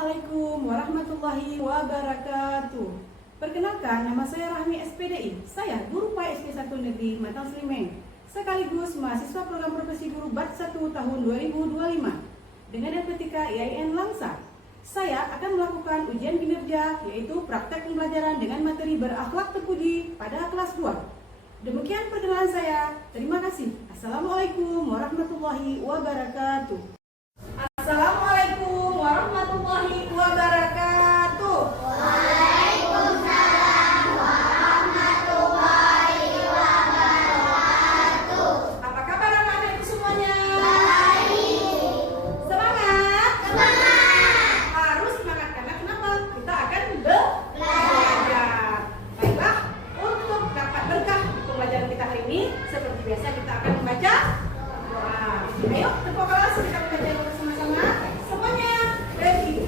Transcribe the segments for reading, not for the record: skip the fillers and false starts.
Assalamualaikum warahmatullahi wabarakatuh. Perkenalkan, nama saya Rahmi SPDI. Saya guru PAI SD 1 Negeri Matang Slimeng, sekaligus mahasiswa program profesi guru BAT 1 tahun 2025 dengan NPTK IAIN Langsa. Saya akan melakukan ujian kinerja, yaitu praktek pembelajaran dengan materi berakhlak terpuji pada kelas 2. Demikian perkenalan saya. Terima kasih. Assalamualaikum warahmatullahi wabarakatuh. Assalamualaikum warahmatullahi wabarakatuh. Waalaikumsalam warahmatullahi wabarakatuh. Apa kabar anak-anakku semuanya? Baik. Semangat? Semangat. Harus semangat karena kenapa? Kita akan belajar. Baiklah, untuk dapat berkah pembelajaran kita hari ini, seperti biasa kita akan membaca doa. Ayo, tepuk kelas kita membaca doa sama-sama. Semuanya ready.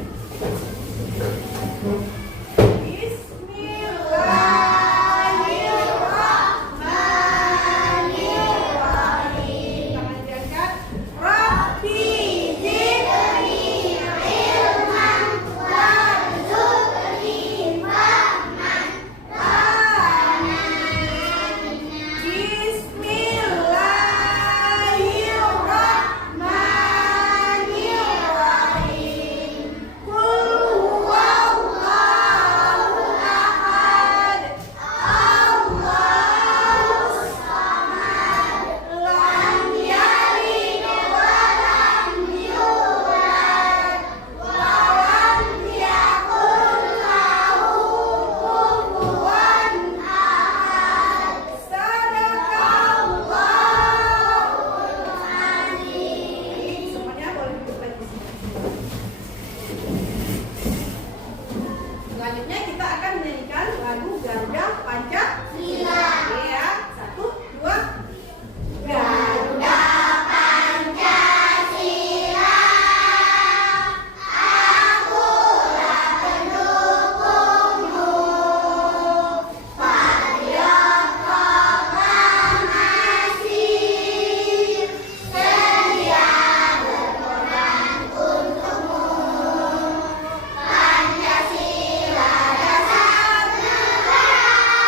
Bismillahirrahmanirrahim. Tangan diangkat. Rabbi zidni ilman warzuqni fahman. Bismillahirrahmanirrahim. Qul huwallahu ahad. Allahus samad. Lam yalid wa lam yulad wa lam yakul lahu kufuwan ahad. Sadaqallahul azim. Semuanya boleh duduk lagi. Selanjutnya kita akan menyanyikan lagu Garuda Pancasila. Ya, 1, 2. Garuda Pancasila, akulah pendukungmu. Patriot proklamasi, sedia berkorban untukmu. Pancasila dasar negara,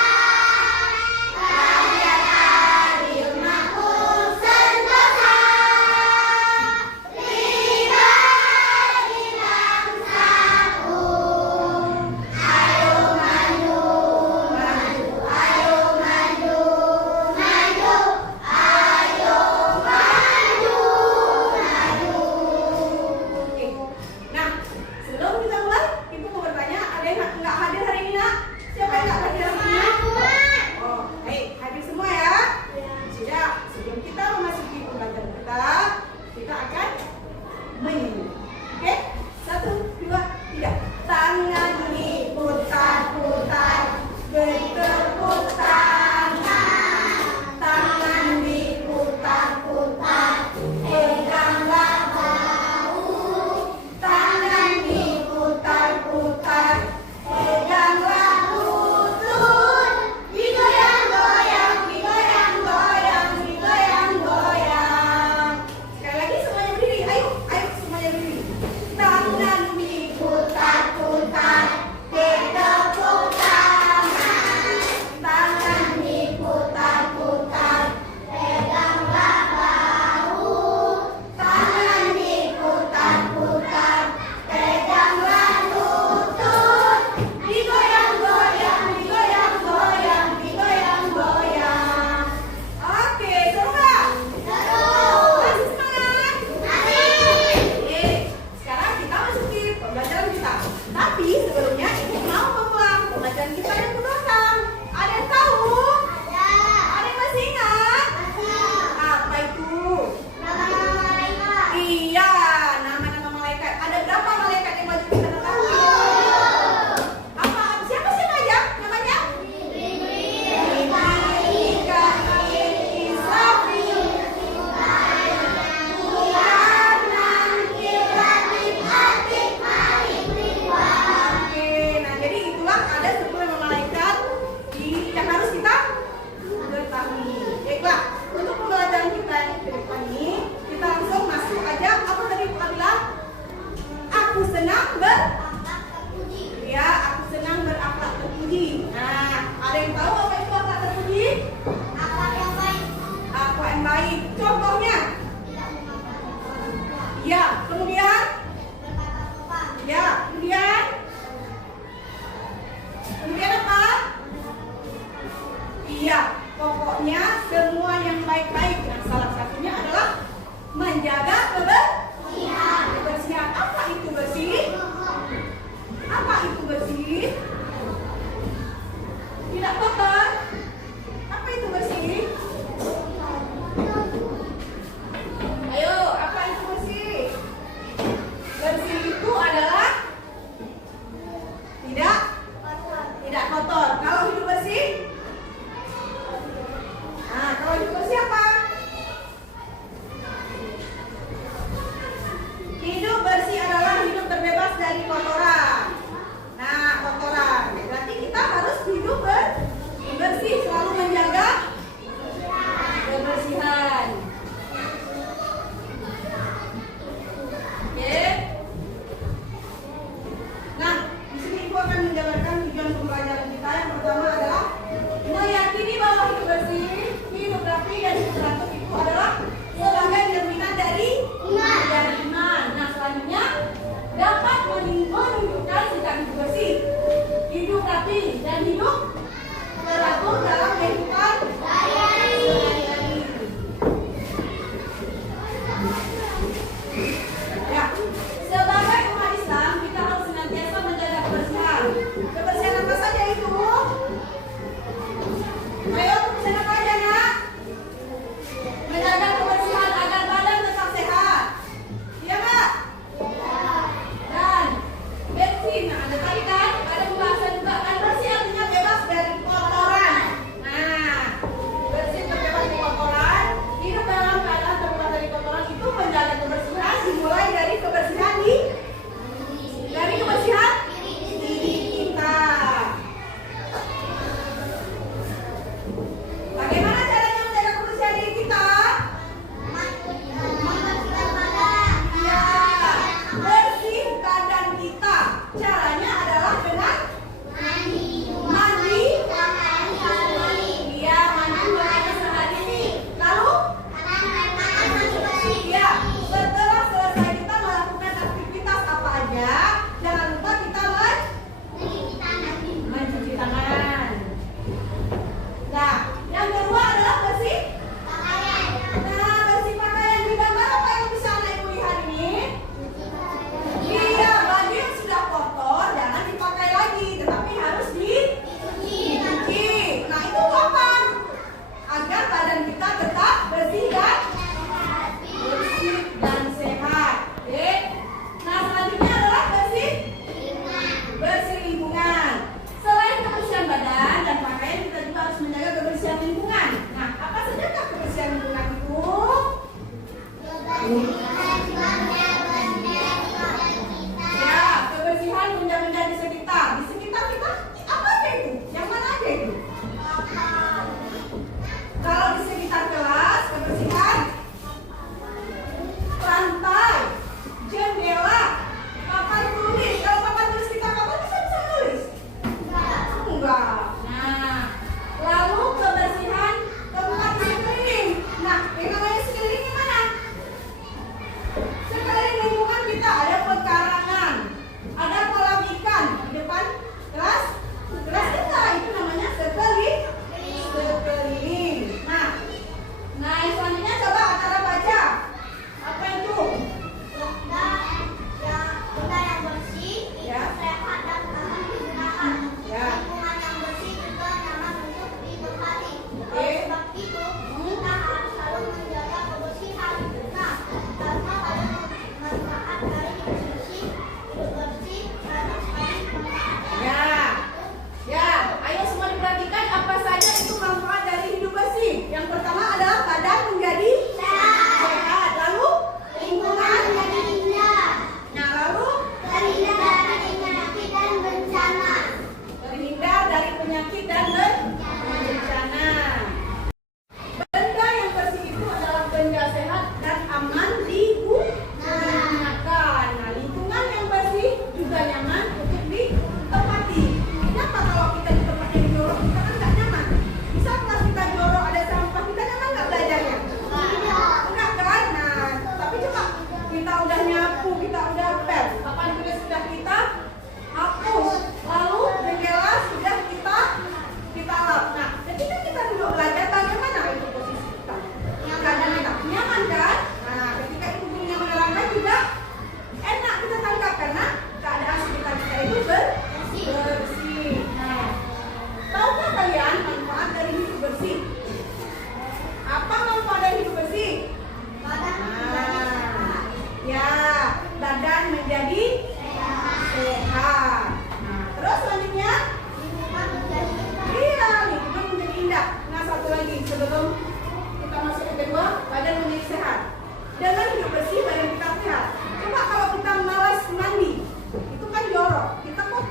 Akhlak terpuji. Ya, aku senang berakhlak terpuji. Nah, ada yang tahu apa itu akhlak terpuji? Akhlak yang baik. Akhlak yang baik. Contohnya? Tidak memakan orang tua. Ya, kemudian? Berkata sopan. Ya, kemudian? Kemudian apa? Iya, pokoknya semua yang baik-baik. Nah, salah satunya adalah menjaga kebersihan. Apa itu bersih? Apa itu bersih? Tidak kotor. Apa itu bersih? Ayo, apa itu bersih? Bersih itu adalah tidak kotor. Kalau hidup bersih? Nah, kalau hidup bersih apa? Hidup bersih adalah hidup terbebas dari kotoran. Nah, kotoran. Berarti kita harus hidup bersih, selalu menjaga kebersihan. Oke. Nah, di sini Ibu akan menjabarkan tujuan pembelajaran kita. Yang pertama adalah meyakini bahwa hidup bersih, hidup rapi, dan hidup teratur itu adalah sebagai cerminan dari iman. Nah, selanjutnya dapat meningkatkan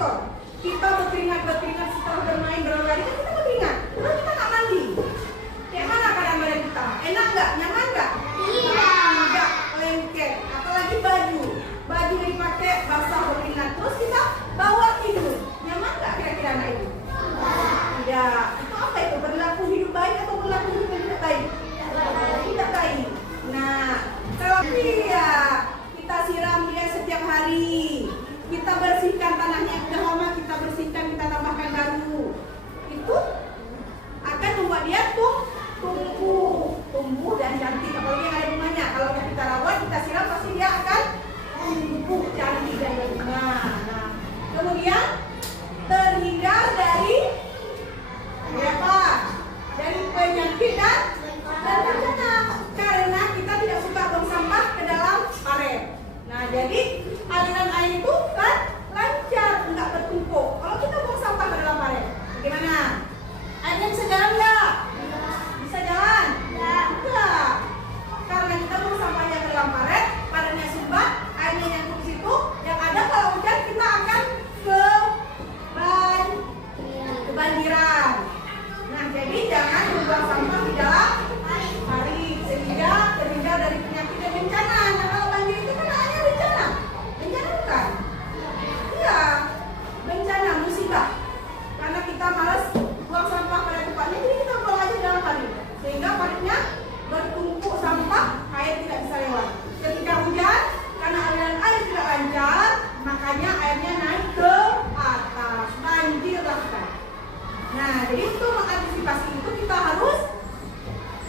kotor. Kita berkeringat setelah bermain berolahraga kan kita berkeringat. Terus kita nggak mandi. Kayak mana keadaan badan kita? Enak nggak? Nyaman nggak? Nggak lengket. Apalagi baju yang dipakai basah berkeringat. Terus kita bawa tidur. Nyaman nggak kira-kira anak itu? Tidak. Itu apa itu? Berlaku hidup baik atau berlaku hidup yang tidak baik? Tidak baik. Nah, kalau dia kita siram dia setiap hari, kita bersihkan tanahnya udah lama, kita bersihkan, kita tambahkan baru, itu akan membuat dia tumbuh dan cantik. Apalagi yang ada bunganya. Kalau kita rawat, kita siram, pasti dia akan tumbuh cantik dan berbunga. Nah, kemudian terhindar dari apa? Dari penyakit dan bencana, karena kita tidak suka buang sampah ke dalam paret. Nah, jadi aliran air itu kan lancar, nggak bertumpuk. Kalau kita buang sampah ke dalam paret, bagaimana? Airnya bisa jalan nggak? Bisa jalan? Enggak. Karena kita buang sampahnya ke dalam paret, paretnya sumbat, airnya nyangkut di situ. Yang ada kalau hujan kita akan kebanjiran. Nah, jadi jangan membuang sampah di dalam parit sehingga terhindar dari penyakit dan bencana. Nah, kalau banjir itu kan hanya bencana. Bencana bukan? Iya, bencana, musibah. Karena kita malas buang sampah pada tempatnya, jadi kita buang aja dalam parit. Sehingga paritnya bertumpuk sampah, air tidak bisa lewat. Ketika hujan, karena aliran air tidak lancar, makanya airnya naik ke atas. Banjirlah kita. Nah, jadi untuk mengantisipasi itu kita harus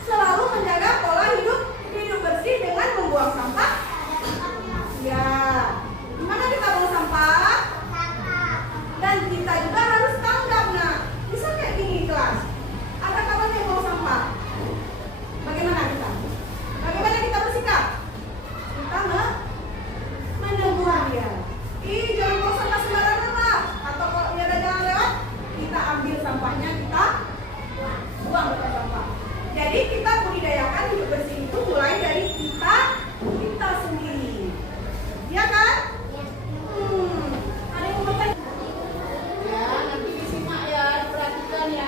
selalu menjaga pola hidup bersih dengan membuang sampah. Ya, gimana kita buang sampah? Dan kita juga harus tanggap. Nah, bisa kayak gini kelas. Ada kapan yang buang sampah? Bagaimana kita? Bagaimana kita bersikap? Kita menegur dia. Jangan buang sampah sembarangan lah. Atau kalau dia ada jalan lewat, kita ambil sampahnya, kita buang ke sampah. Jadi kita budidayakan hidup bersih itu mulai dari kita sendiri. Ya kan? Ada yang mau bertanya? Ya, nanti disimak ya, diperhatikan ya.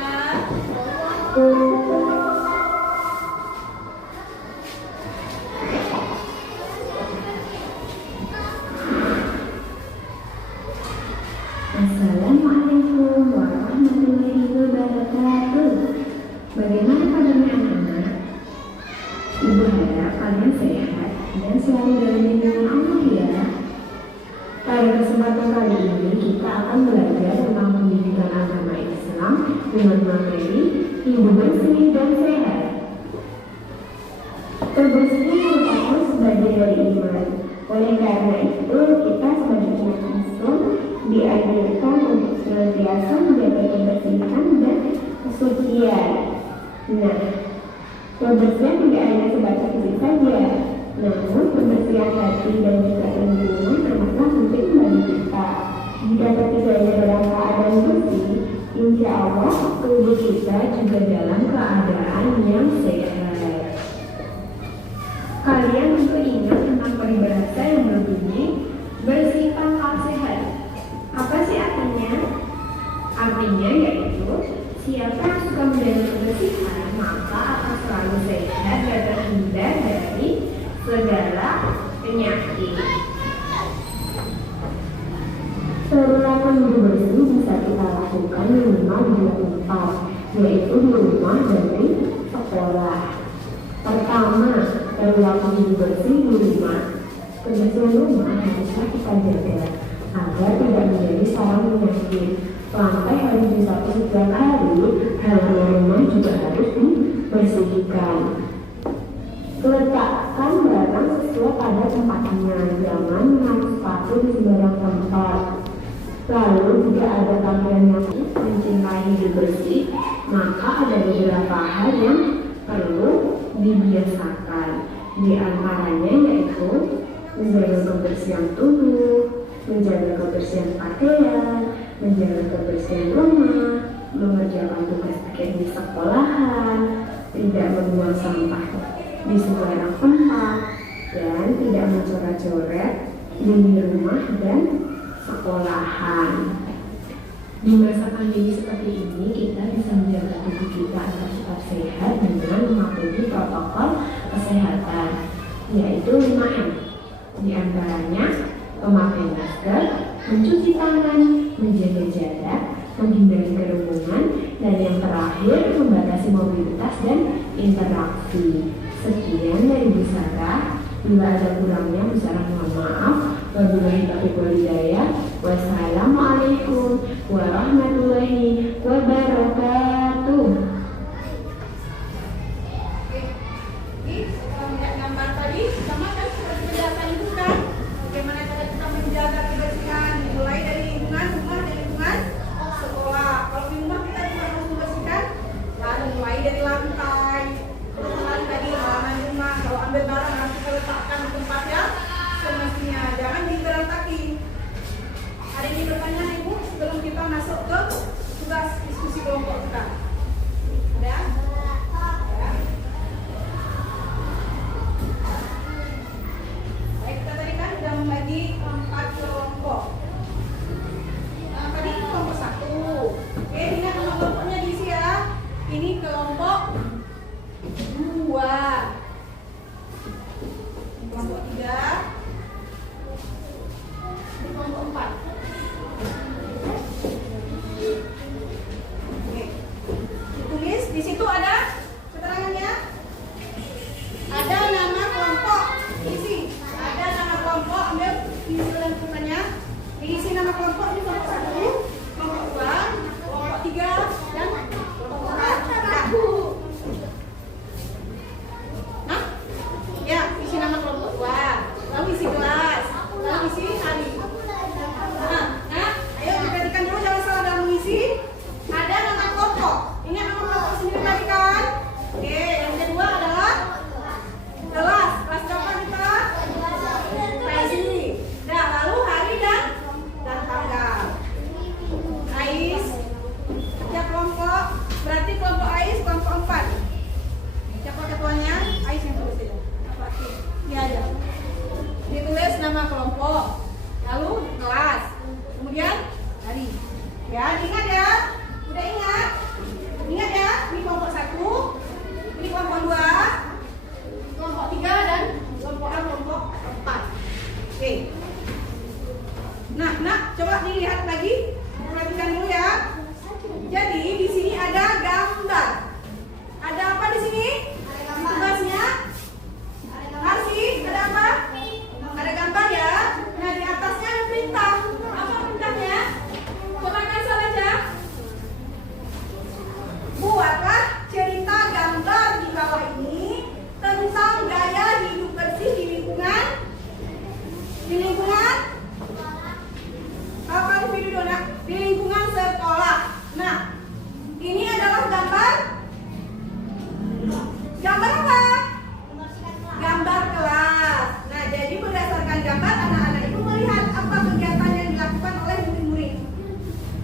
Assalamualaikum warahmatullahi wabarakatuh. Bagaimana kabarnya anak-anak? Ibu harap kalian sehat dan selalu dalam lindungan Allah ya. Pada kesempatan kali ini kita akan belajar tentang pendidikan agama Islam dengan materi hidup bersih dan sehat. Kebersihan merupakan sebagian dari iman. Oleh karena itu kita sebagai umat Islam dianjurkan untuk senantiasa menjaga kebersihan dan kesucian. Nah, kebersihan tidak hanya sebatas fisik saja, namun kebersihan hati dan juga lingkungan amatlah penting bagi kita. Jika ketiganya dalam keadaan bersih, insya Allah tubuh kita juga dalam keadaan yang sehat. Kalian tentu ingat tentang peribahasa yang berbunyi bersih pangkal sehat. Apa sih artinya? Artinya yaitu siapa yang suka menjaga kebersihan maka akan selalu sehat dan terhindar dari segala penyakit. Perilaku hidup bersih bisa kita lakukan minimal di tempat, yaitu di rumah dan di sekolah. Pertama, perilaku hidup bersih di rumah. Kebersihan rumah haruslah kita jaga agar tidak menjadi sarang penyakit. Lantai harus disapu setiap hari, halaman rumah juga harus dibersihkan. Letakkan barang sesuai pada tempatnya, jangan menaruh sepatu di sembarang tempat. Lalu jika ada kalian yang mencintai hidup bersih, maka ada beberapa hal yang perlu dibiasakan. Di antaranya yaitu menjaga kebersihan tubuh, menjaga kebersihan pakaian, menjaga kebersihan rumah, mengerjakan tugas di sekolahan, tidak membuang sampah di sembarang tempat, dan tidak mencoret-coret di rumah dan sekolahan. Di masa pandemi seperti ini, kita bisa menjaga tubuh kita agar tetap sehat dengan mematuhi protokol kesehatan, yaitu 5M. Di antaranya, memakai masker, mencuci tangan, menjaga jarak, menghindari kerumunan, dan yang terakhir, membatasi mobilitas dan interaksi. Sekian dari Bu Sarah. Bila ada kurangnya, Bu Sarah mohon maaf. Wabillahi taufiq wal hidayah. Wassalamualaikum warahmatullahi wabarakatuh. Ini kalau melihat gambar tadi, sama kan seperti penjelasan itu kan, bagaimana cara kita menjaga kebersihan, mulai dari lingkungan rumah dan lingkungan sekolah. Kalau di rumah kita juga harus membersihkan, lalu mulai dari lantai, terus tadi halaman rumah. Kalau ambil barang harus kita letakkan di tempat yang semestinya, jangan diberantakin. Ada yang bertanya Ibu sebelum kita masuk ke tugas diskusi kelompok kita? Ada? Ya. Baik, kita tadi kan sudah membagi 4 kelompok. Tadi kelompok 1. Oke, ingat nama kelompoknya diisi ya. Ini kelompok 2. Kelompok 3. Ini kelompok 4. Oke. Ditulis di situ ada keterangannya. Ada nama kelompok, isi. Ada nama kelompok, ambil isi dan tulisannya. Diisi nama kelompok ini kelompok 1, kelompok 2, kelompok 3 dan kelompok 4. Nah, ya, isi nama kelompok 2. Lalu isi kelas, lalu isi hari. Nah, ayo diperhatikan dulu, jangan salah dalam mengisi. Ada nama kelompok. Ingat nama kelompok sendiri tadi kan? Oke, yang kedua adalah kelas. Kelas berapa kita? Isi. Nah, lalu hari dan tanggal. Ais. Kerja kelompok. Berarti kelompok Ais kelompok 4. Siapa ketuanya? Ais yang tulis itu. Ini aja. Ditulis nama kelompok. Lalu kelas. Kemudian hari. Ya, ingat ya. Udah ingat? Ingat ya, ini kelompok 1, ini kelompok 2, kelompok 3 dan kelompok 4. Oke. Nah, coba dilihat lagi. Perhatikan dulu ya. Jadi di sini ada gambar. Ada apa di sini? Tugasnya? Kasih, ada apa? Ada gambar ya. Nah, di atasnya ada perintah. Apa perintahnya? Coba kan saja. Buatlah cerita gambar di bawah ini tentang gaya hidup bersih di lingkungan apa di video nak? Di lingkungan sekolah. Nah, ini adalah gambar apa? Gambar kelas. Nah, jadi berdasarkan gambar anak-anak itu melihat apa kegiatan yang dilakukan oleh murid-murid.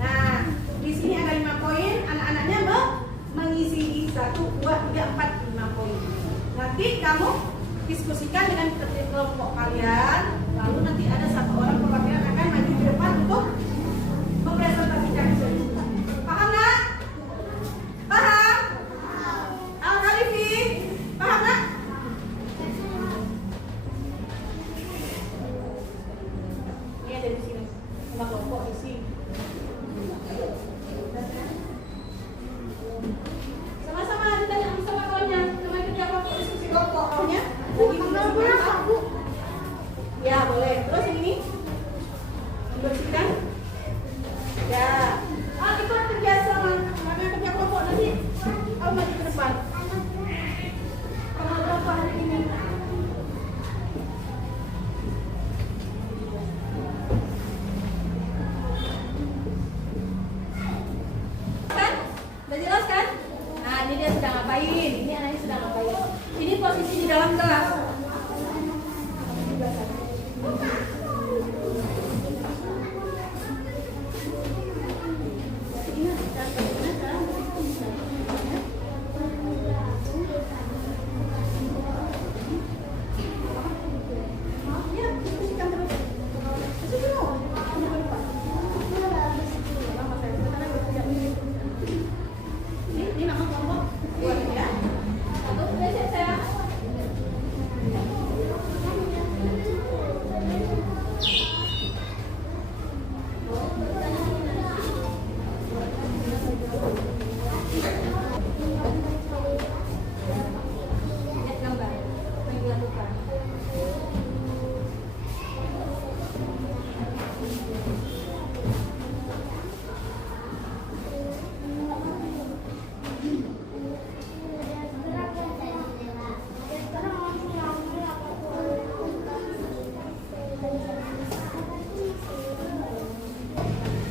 Nah, di sini ada 5 poin. Anak-anaknya mengisi di 1, 2, 3, 4, 5 poin. Nanti kamu diskusikan dengan kelompok kalian. Lalu nanti ada 1 orang perwakilan akan maju ke depan untuk mempresentasikan cerita. Paham nak? Paham? Al-Khalifi? Paham nak? Ini ada di sini. Sama kelompok isi. Sama-sama ditanya sama kawannya. Sama kerja kelompok diskusi kelompok. Kawannya lagi diskusikan apa? Ya boleh. Terus ini membersihkan. Ya. Itu kerja sama. Karena kerja kelompok nanti. Kamu maju ke depan. Kamu berapa hari ini? Kan? Udah jelas kan? Nah, ini dia sedang ngapain? Ini anaknya sedang ngapain? Ini posisi di dalam kelas.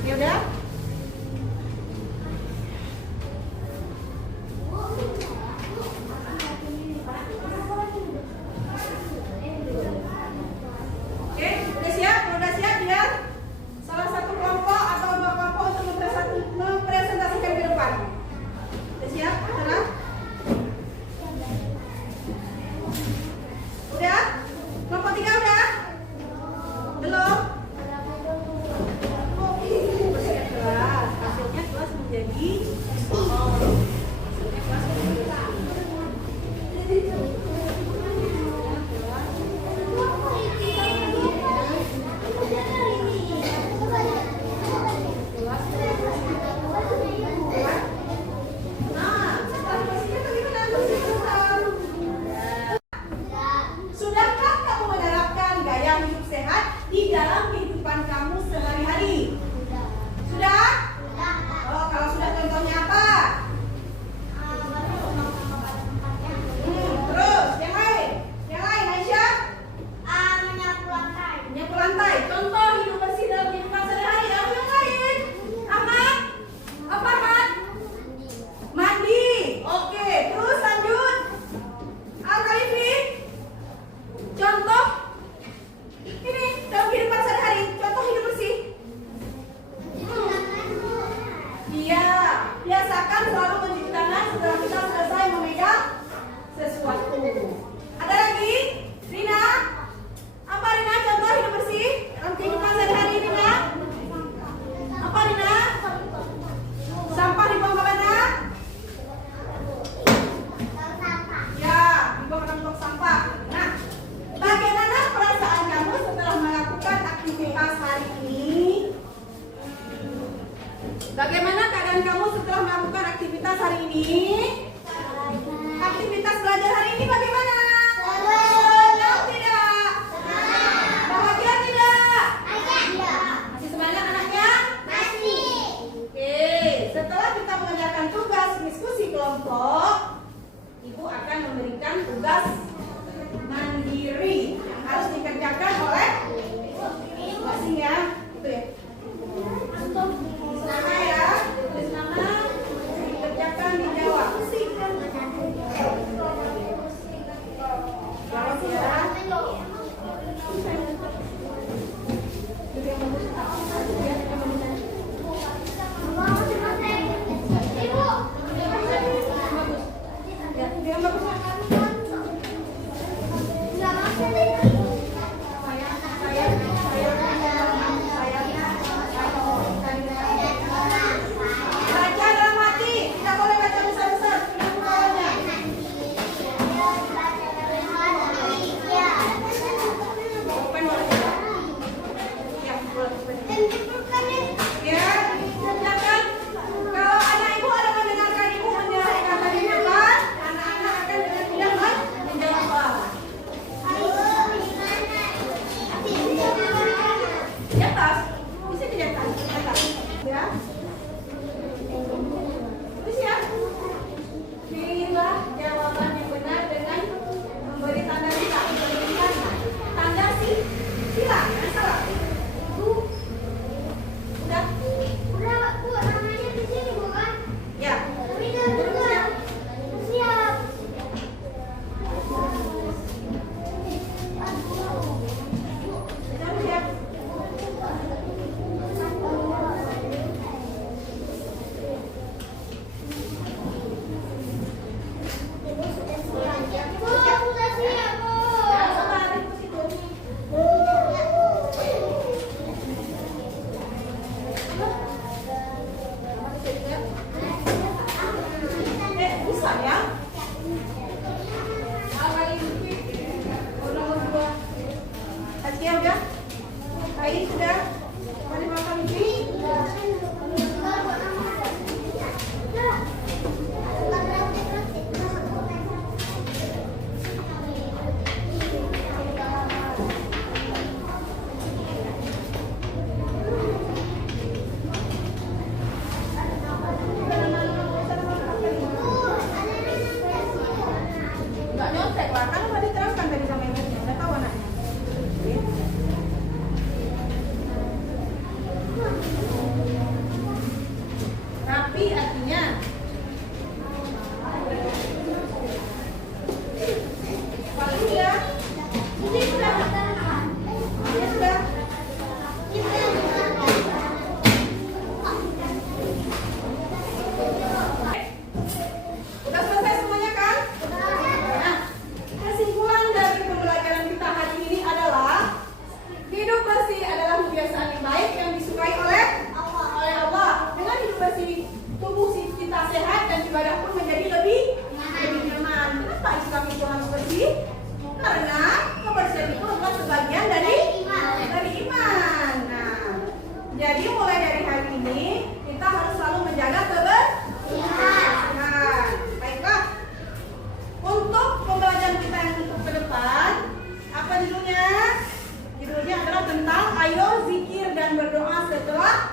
Ya udah. Oke, udah siap? Udah siap ya? Salah satu kelompok atau dua kelompok untuk mempresentasikan ke depan. Udah siap? Salah? Udah? Kelompok 3 udah? Belum? Oke, bersiap kelas. Hasilnya kelas menjadi hasilnya kelas Sudahkah kamu menerapkan gaya hidup sehat di dalam kehidupan kamu sehari-hari? Sudah? Oh, kalau sudah contohnya apa? Terus, yang lain? Yang lain, Aisyah? Menyapu lantai. Menyapu lantai. Contoh hidup bersih dalam kehidupan sehari-hari. Apa yang lain? Ahmad? Apa, Ahmad? Mandi. Oke, terus lanjut. Al-Khalifi? Contoh ini dalam kehidupan sehari-hari, contoh hidup bersih. Iya, biasakan selalu mencuci tangan setelah kita selesai memegang sesuatu. Ada lagi? Rina? Apa Rina contoh hidup bersih dalam kehidupan sehari-hari, Rina? Apa Rina? Sampah dibuang ke mana? Ya, dibuang ke tong sampah. Nah, bagaimana perasaan kamu setelah melakukan aktivitas hari ini? Bagaimana keadaan kamu setelah melakukan aktivitas hari ini? Aktivitas belajar hari ini bagaimana? Senang tidak? Bahagia tidak? Masih semangat anaknya? Oke, setelah kita mengerjakan tugas diskusi kelompok, Ibu akan memberikan tugas mandiri yang harus dikerjakan oleh masing-masing ya. Itu ya. Tulis nama ya, tulis nama, dikerjakan, dijawab. Jawab ya. Ya, yang bagus. Baca dalam hati, tidak boleh baca besar-besar. Tidak kepalanya. Open boleh. Ya, boleh. Ya, kerjakan. Kalau anak ibu ada mendengarkan ibu menjelaskan tadi di depan, anak-anak akan dengan mudah menjawab. Di atas, bisa di atas, di atas. Ya. Terus ya. Pilihlah jawaban yang benar dengan memberi tanda sila. Berikan tanda sila. Yang salah. Udah. Ya. Sudah siap. Ya, sabar di situ. Bisa ya? Nomor 2. Askia udah? Ai sudah? Mari makan ini. Bersih artinya paling ya. Ini sudah. Ini sudah. Udah selesai semuanya kan? Nah, kesimpulan dari pembelajaran kita hari ini adalah hidup bersih adalah kebiasaan yang baik yang disukai oleh Allah. Dengan hidup bersih, tubuh kita sehat dan ibadah pun menjadi lebih nyaman. Kenapa Islam itu harus bersih? Karena kebersihan itu adalah sebagian dari iman. Nah, jadi mulai dari hari ini kita harus selalu menjaga kebersihan. Baiklah. Untuk pembelajaran kita yang ke depan, apa judulnya? Judulnya adalah tentang ayo zikir dan berdoa setelah